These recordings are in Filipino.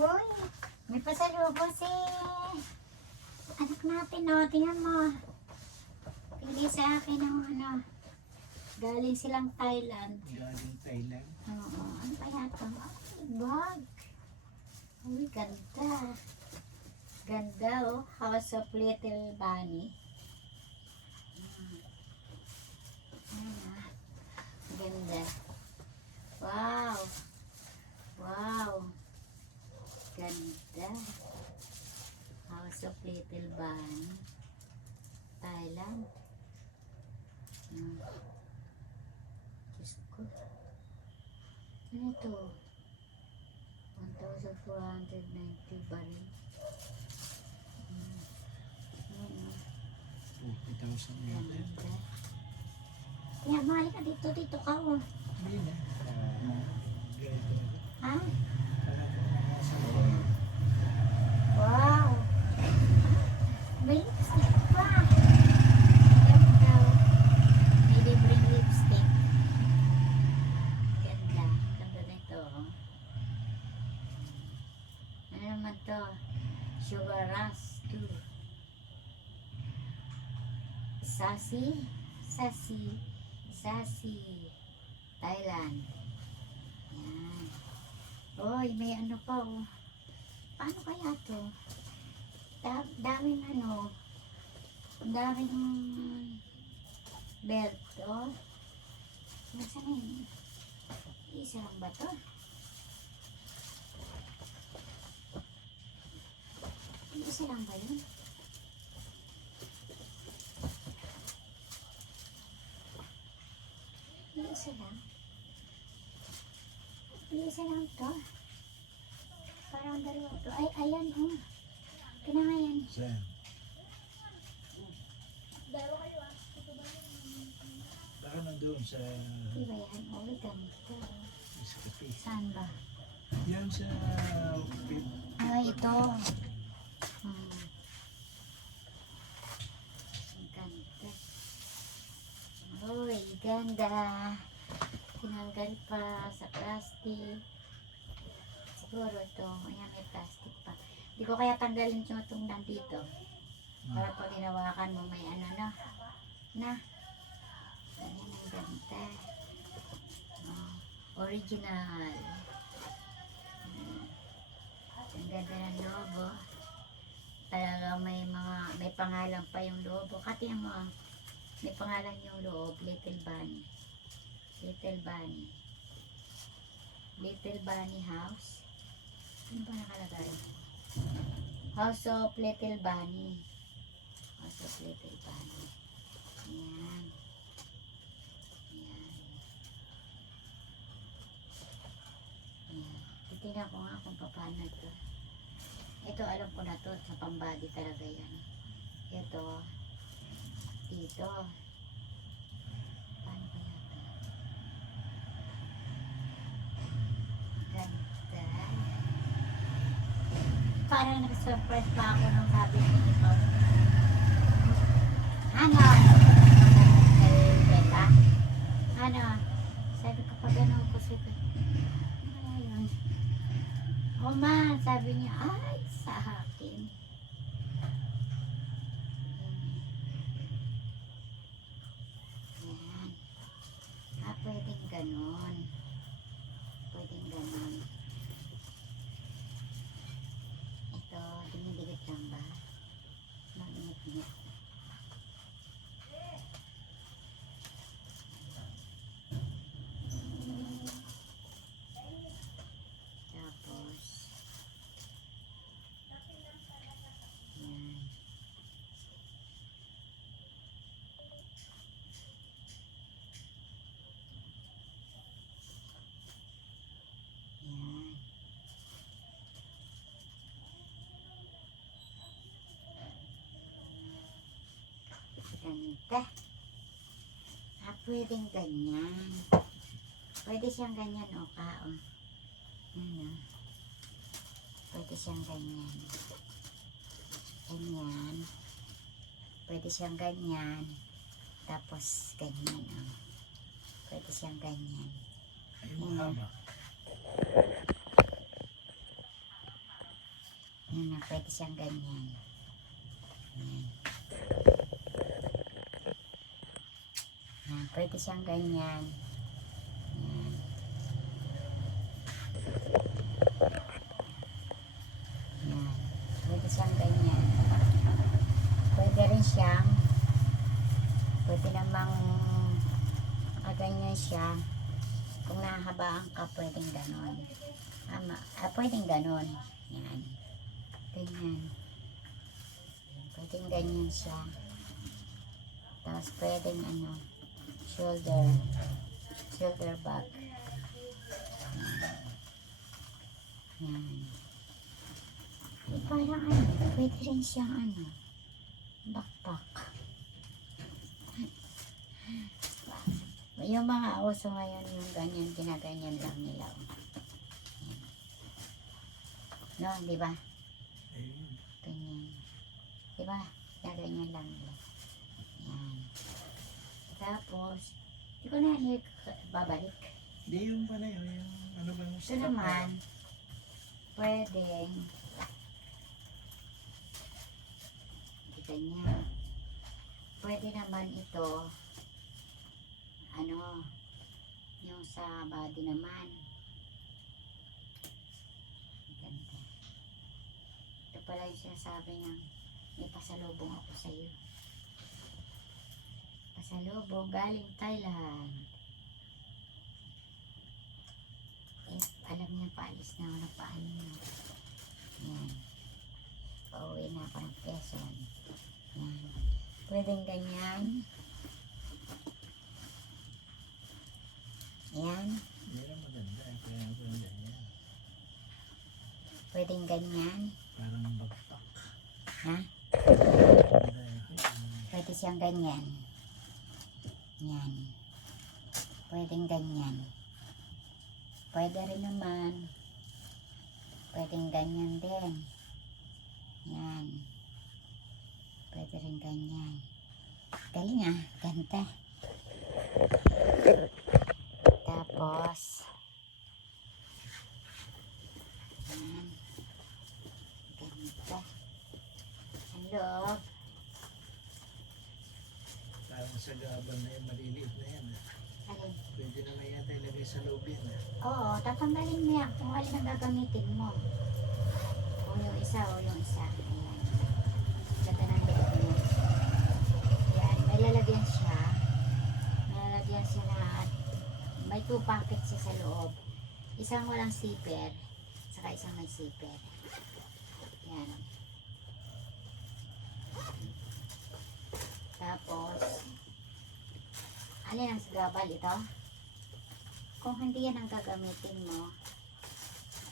Uy, may pasalubong si anak natin, o. Tingnan mo. Pili sa akin ng ano. Galing silang Thailand. Galing Thailand. Oo, ano kaya ito? Bag. Uy, ganda. Ganda, oh. House of Little Bunny. Ganda. Wow. Wow. Ganda. House of Little Bunny. Thailand. Diyos ko. Ano ito? 1,490 ba rin? 40,000 yata. Ganda. Kaya mahal ka dito, dito ka, oh. Hindi na. Ganito. Ha? Alam ko na nasa loob. Wow! May lipstick pa! Ganda. May libreng lipstick. Ganda. Ganda na ito, oh. Ano naman to? Sugar Rush 2. Sassy. Thailand. Yan. Oy, may ano pa, oh. Paano kaya to? Daming ano. Daming belt, oh. Nasaan na yun? Isa lang ba to? Isa lang ba yun? Isa lang. Isa lang to. Parang dalawa to. Ay, ayan, oh. Kinangayan. Saan? Baka nandun sa Diba yan? Oh, ganda. Escape. Saan ba? Yan sa Ay, ito. Ganda. Uy, ganda. Tinanggal pa sa plastic. Siguro ito. Ayan, may plastic pa. Hindi ko kaya tanggalin itong nandito. Para pag hinawakan mo may ano na. Ayan, ang ganda. Oh, original. Ang ganda ng logo. Talaga may pangalan pa yung logo. Kati mo, may pangalan yung loob. Little Bunny. Little Bunny. Little Bunny House. Ano ba nakalagay? House of Little Bunny. House of Little Bunny. Ayan. Ayan. Ayan. Titignan ko nga kung paano ito. Ito alam ko na to. Sa pambody talaga yan. Ito. Dito. Paano kaya ito? Ganda. Parang nag-surprise pa ako nung sabi niya ito. Ano? Beta? Ano? Sabi ko pag ano ko siya. Ano yun? Oh man, sabi niya, ay, sa akin. Yan. Pwedeng ganon. Pwedeng ganon. Ito, dinidikit lang ba? Maginit-init. Tapos, yan. Yan. Ganda. Pwedeng ganyan. Pwede siyang ganyan, o ka, o. Ano? Pwede siyang ganyan. Ganyan. Pwede siyang ganyan. Tapos, ganyan, o. Pwede siyang ganyan. ay mahaba. siyang ganyan. Yan. Yan, pwede siyang ganyan. Yan. Yan. Pwede siyang ganyan. Pwede rin siyang, pwede namang ganyan siya. Kung nahahabaan ka, pwedeng ganon. Pwedeng ganon. Yan. Ganyan. Pwedeng ganyan siya. Tapos pwedeng shoulder bag. Yan. Parang pwede rin siyang backpack. Yung mga uso ngayon, yung ganyan, ginaganyan lang nila. No, di ba? Ayun. Ganyan. Di ba? Ginaganyan lang nila. Yan. Tapos, di ko na babalik. Hindi yung pala yun. Yung ano bang Ito naman, pwedeng ganyan. Pwede naman ito, yung sa body naman. Ganda. Ito pala yung sinasabi ng may pasalubong ako sa iyo. Pasalubong galing Thailand. Alam niya, paalis na ako ng paano niya. Yan. Pauwi na ako ng Quezon. Yan. Pwedeng ganyan. Yan. Yan ang maganda. Kaya ang maganda yan. Pwedeng ganyan. Parang backpack. Ha? Maganda yun. Pwede siyang ganyan. Yan. Pwedeng ganyan. Pwede rin naman. Pwedeng ganyan din. Yan. Pwede rin ganyan. Galing ganda. Tapos, yan. Ganda. Ang loob. Parang sa gaban na yan, maliliit na yan. Alin? Pwede naman yata ilagay sa loob yan. Oo, tatanggalin mo yan kung alin ang gagamitin mo. O yung isa o yung isa. Ayan. Ganda ng loob mo. Ayan, may lalagyan siya. May lalagyan siya na may 2 pockets siya sa loob. Isang walang zipper, saka isang may zipper. Ayan. Tapos, alin ang gabal ito? Kung hindi yan ang gagamitin mo,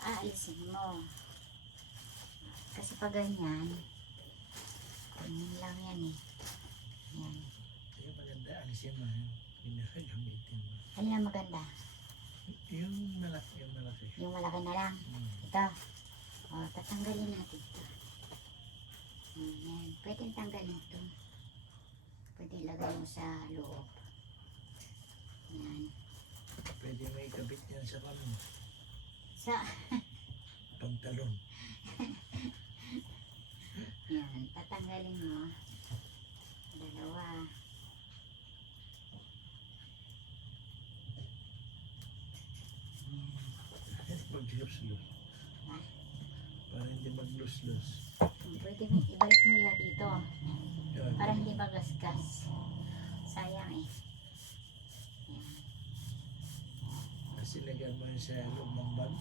aalisin mo. Kasi pag ganyan, ganyan lang yan Yan. Yung maganda, alisin mo yun. Pinakagamitin mo. Alin ang maganda? Yung malaki, yung malaki. Yung malaki na lang. Ito. O, tatanggalin natin ito. Yan. Pwede tanggalin ito. Pwede ilagay mo sa loob. Yan. Pwede may kabit yan sa kamo. Sa, Pagtalon. yan. Tatanggalin mo. Dalawa. Mag-lus-lus. Ha? Para hindi mag-lus-lus. Pwede mo, ibalik mo yan dito. Yan. Para hindi magasgas. Sayang Yan. Kasi lagyan mo yun sa loob ng bag.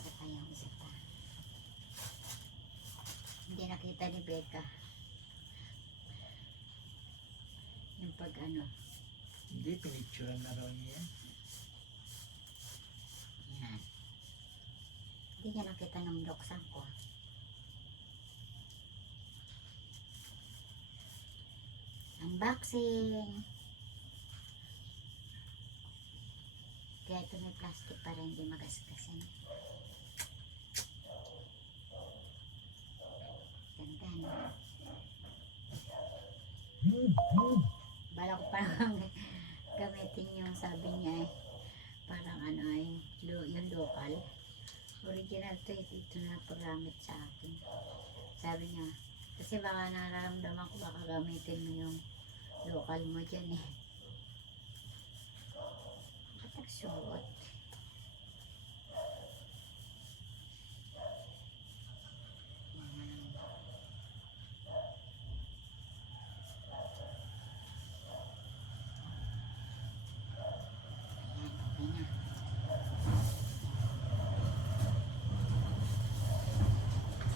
Saka yung isa pa. Hindi nakita ni Becca. Yung pag Hindi, pinicturean na raw niya yan. Yan. Hindi niya nakita nung doksan ko. Unboxing. Kaya ito may plastic para hindi magasgasan. Ganda, no? Bala ko parang gamitin yung sabi niya local. Original to, ito na pagamit sa akin. Sabi niya, kasi baka nararamdaman ko baka gamitin mo yung local mo dyan eh. Ba't nagsuot? Yan. Ayan, okay na.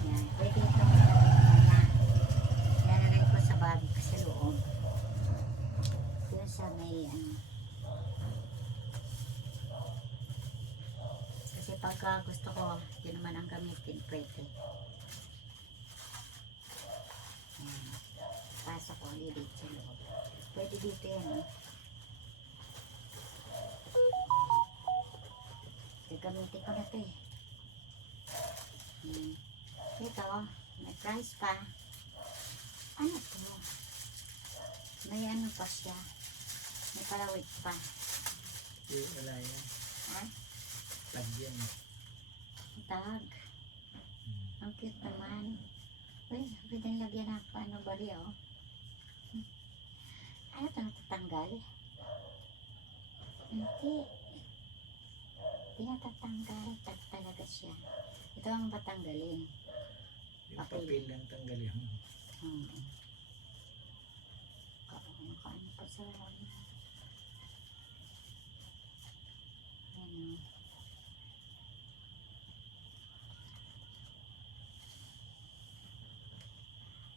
Yan, pwede itong lalagay ko sa bag sa loob. Doon sa may kasi pagka gusto ko, yun naman ang gamitin, pwede. Yan. Pasok ko dito sa loob. Pwede dito yan, gagamitin ko na ito eh. Ito, may price pa. Ano to? May ano pa siya. May palawit pa. Wala yan. Ha? Tag yan. Tag. Ang cute naman. Uy, pwede lagyan ng paano bali oh. Ano ito natatanggal? Hindi. Hindi natatanggal. Tag talaga siya. Ito ang patanggalin. Yung papel lang tanggalin mo. Nakaano pa sa ano. Ano.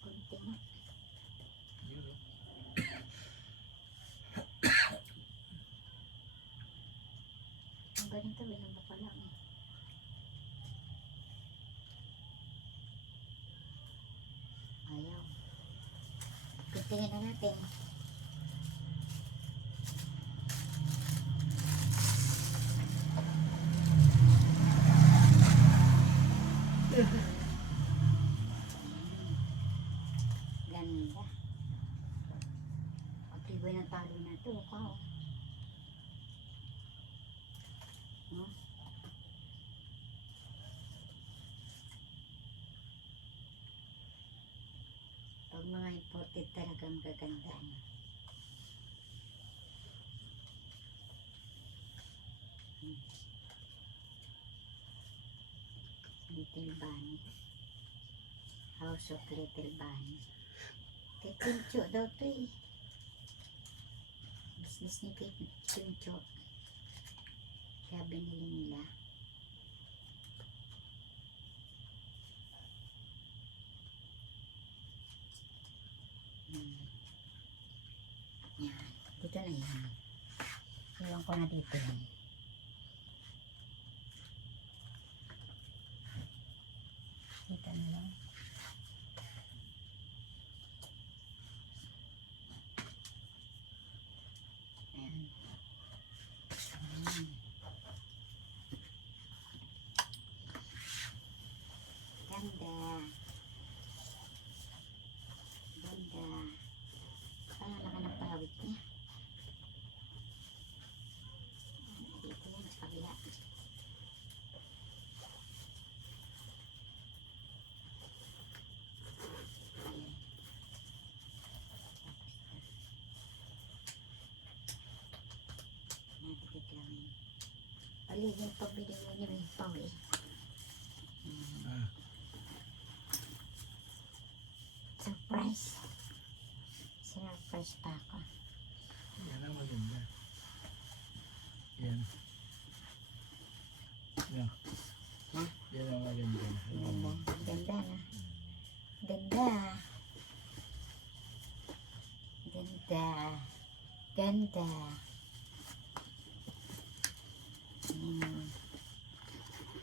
Kunti na. Yun. Ang ganito, bilang ba pala eh. Ayaw. Kuntingin na natin. Ganda. Pagtiboy ng tali na ito. Wow. No? Pag mga imported talagang gaganda na. Little Bunny. House of Little Bunny. Kay Pincho daw to eh. Business ni kay Pincho. Kaya binili nila. Yan. Dito na yan. Iwan ko na dito yan. Dito na lang. Ayan. Ayan. Ganda. Ganda. Wala na ka ng palawit niya. Dito yan sa kabila. Natikit lang yun. Paligid pabili mo niya may pawi. Ah, Surprise. Surprise pa ako. yan ang maganda. Yan. Yan. Ha? Yan ang maganda. Ganda. Ganda na. Ganda. Ganda. Ganda.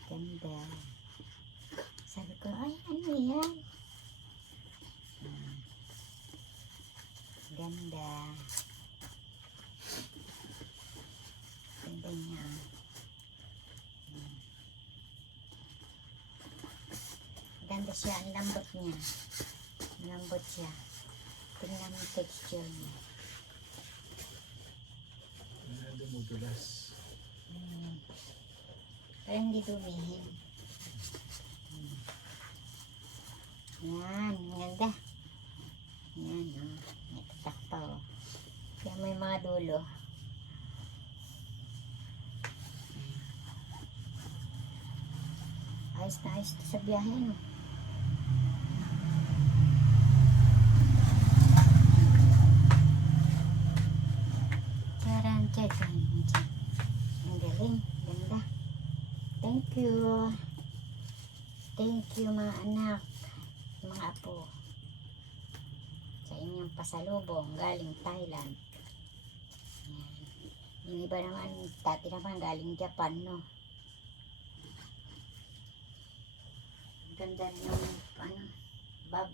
Ganda. Sabi ko, ay, ano yan? Ganda. Ganda niya. Ganda siya. Ang lambot niya. Lambot siya. Tingnan mo yung texture niya. Dumudulas. Para hindi dumihin. Yan, ang ganda. Yan, oh. May tatak pa, oh. Kaya may mga dulo. Ayos na ayos to sa biyahe, no? Charan, charan, charan. Ang galing, ganda. Thank you. Thank you, mga anak, mga apo. Sa inyong pasalubong galing Thailand. Yan. Yung iba naman, dati naman galing Japan, no? Ganda rin yung, bag.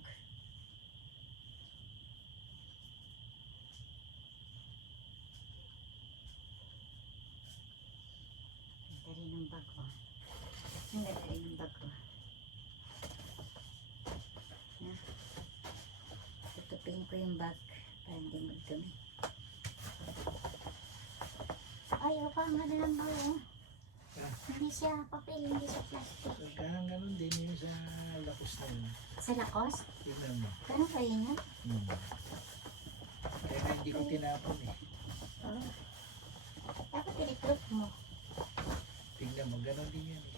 Ganda rin yung bag, oh. Ang ganda rin yung bag, oh. Na. Tutupin ko yung bag para hindi magdumi. Ayaw ka nga na lang ba, oh. Hindi siya papel, hindi siya plastic. Pagkahan ganun din yung sa lakos na yun. Sa lakos? Tignan mo. Ganun kayo niya? Kaya nga hindi ko tinapon eh. Oh. Dapat i-recruit mo. Tignan mo, ganun din yan eh.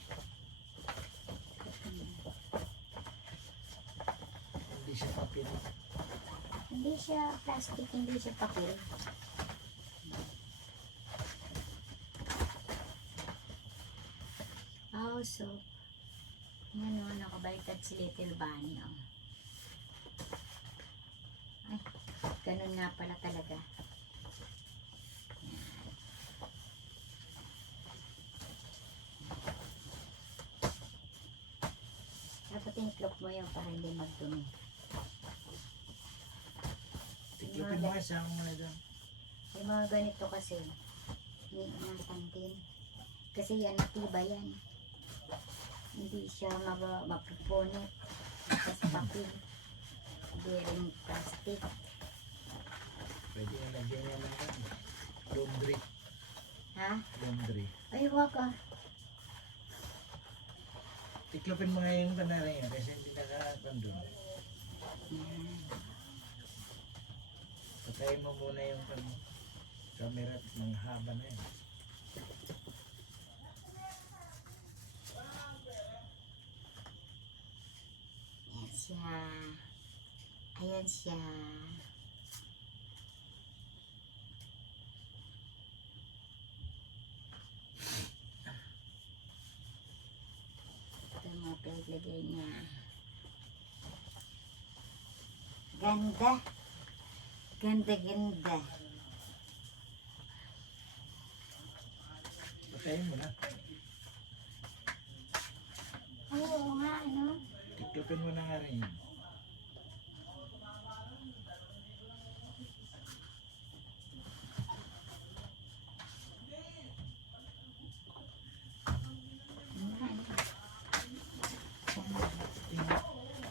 Hindi siya papel. Hindi siya plastic, hindi siya papel. Oh, so, yan o, nakabaliktad si Little Bunny, oh. Ay, ganun nga pala talaga. Yan. Dapat in-clock mo yun para hindi magdumi. Tiklopin mo sa mo na doon. Yung mga ganito kasi, iniingatan din. Kasi yan, matibay yan. Hindi siya mapupunit. Tapos papel. Hindi rin plastic. Pwede na lagyan niya ng laundry. Ha? Laundry. Ay, wag ah. Tiklopin mo nga yung panara yan kasi hindi nakakapang doon. Yan. Patayin mo muna yung camera at mga haba na yan. Ayan siya. Ayan siya. Ito yung mga pinaglagay niya. Ganda. Ganda, ganda. Patayin mo na. Ay, oo nga, ano? Tiklopin mo na nga rin yun.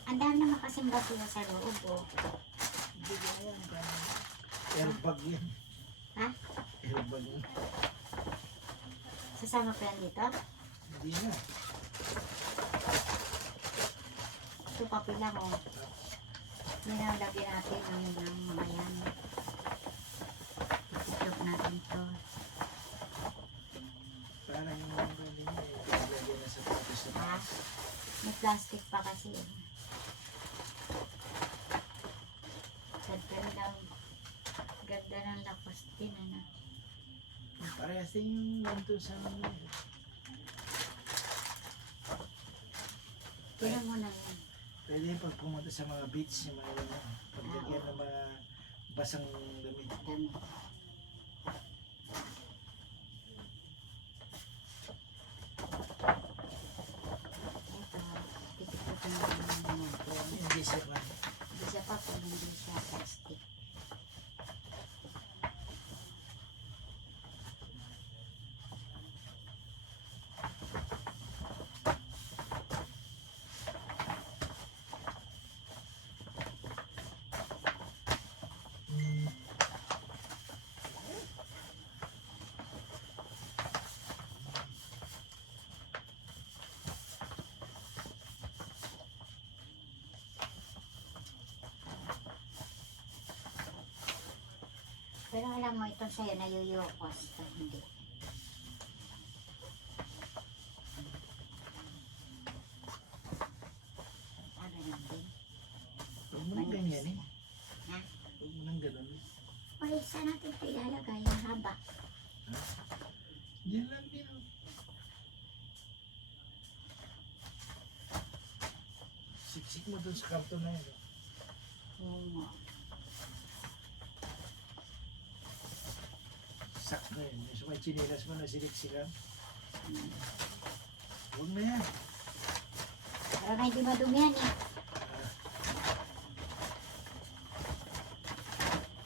Ang dami naman kasing basura sa loob, oh. Hindi ba yan? Airbag yan. Ha? Airbag yan. Sasama pa yan dito? Hindi na. Ito papel lang, oh. Nilalagyan natin ng mga yan. Itiklop natin ito. Parang yung mga ganyan eh. Lagyan na sa tapos na. Ha? May plastic pa kasi, eh. Ganda ng lakos din, ano? Parehas din yung nandun sa mga. Tingnan mo na yan. Pwede yung pag pumunta sa mga beach, yung mga ganyan. Paglagyan ng mga basang damit. Dami. Ito, titiklopin natin natin. Hindi siya pa. Hindi siya pa kung hindi siya plastic. Pero alam mo, ito sa'yo, nayuyukos. Ito, hindi. Ano lang din? Huwag mo nang ganyan eh. Ha? Huwag mo nang ganun. O, saan natin ito ilalagay? Ang haba. Yan lang din. Oh. Siksik mo dun sa karton na yun. Oh. Oo nga. Sakto yun. So may chinilas mo na siniksikan. Hmm. Huwag na yan. Para na hindi madumi yan eh.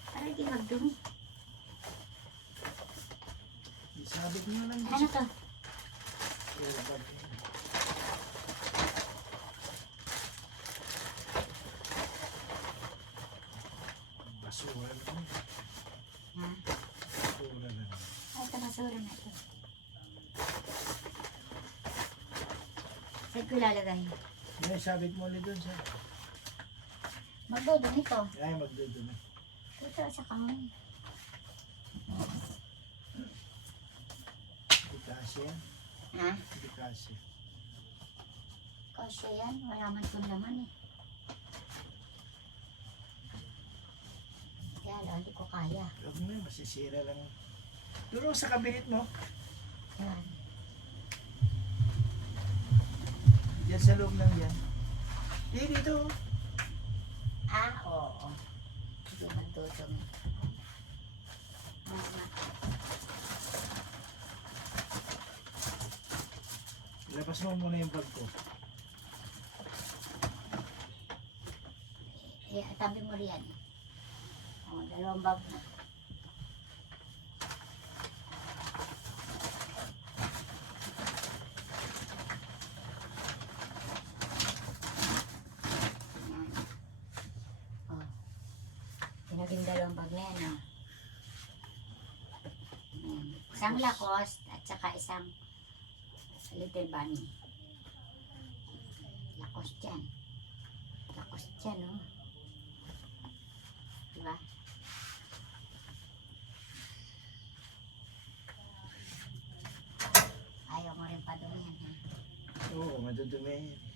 Para hindi magdumi. Isabit mo lang. Ano to? Basura na. Ha? Basura na. Ay, ito basura na ito. Saan ko ilalagay? Yan, sabit mo ulit dun sa... Magdodumi ito. Ay, magdudumi. Ito sa kamay. Hindi kasi yan. Ha? Hindi kasi. Kasi yan, wala man itong laman eh. Kaya lang, hindi ko kaya. Huwag mo yun, masisira lang. Duro sa kabinet mo. Yan. Yan sa loob ng yan. Dito. Ah, oo. Hindi magdodumi. Mama. Labas mo muna yung bag ko. Tabi mo riyan. O, dalawang bag na. Ayan. O. Pinaging dalawang bag na yan, o. Ayan. Isang Lacoste at saka isang Little Bunny. Lacoste yan. Lacoste yan, o. Diba? Ayaw mo rin padumihan, ha? Oo, madudumi yan. Yan.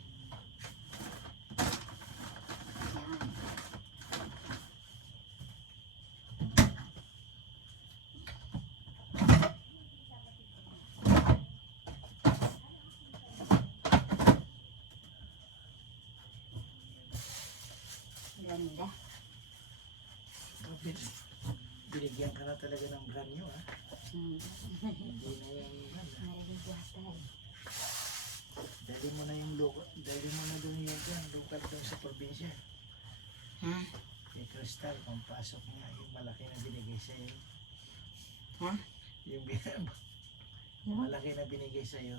Ganda. Binigyan ka na talaga ng brand new, ha? Hmm. Hindi na yung ilan, ha? Naliligatay. Dali mo na yung local, dali mo na doon yung local doon sa probinsya. Ha? Kay Crystal, pampasok niya yung malaki na binigay sa'yo. Ha? Yung Yung? malaki na binigay sa'yo.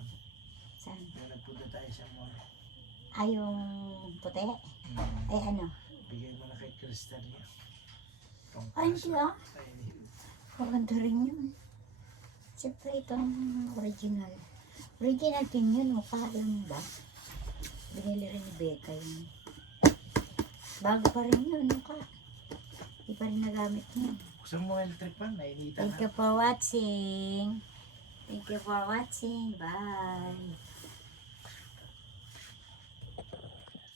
Saan? Kaya nagpunta tayo sa mall. Ay, yung puti? Ay, ano? Bigay mo na kay Crystal niya. Ay, hindi ah. Ay, Maganda rin yun. Siyempre, itong original. Original din yun, mukha lang ba? Binili rin ni Becca yun. Bago pa rin yun, mukha. Hindi pa rin nagamit niya. gusto mo electric fan? Nainitan Thank you for watching. Thank you for watching. Bye.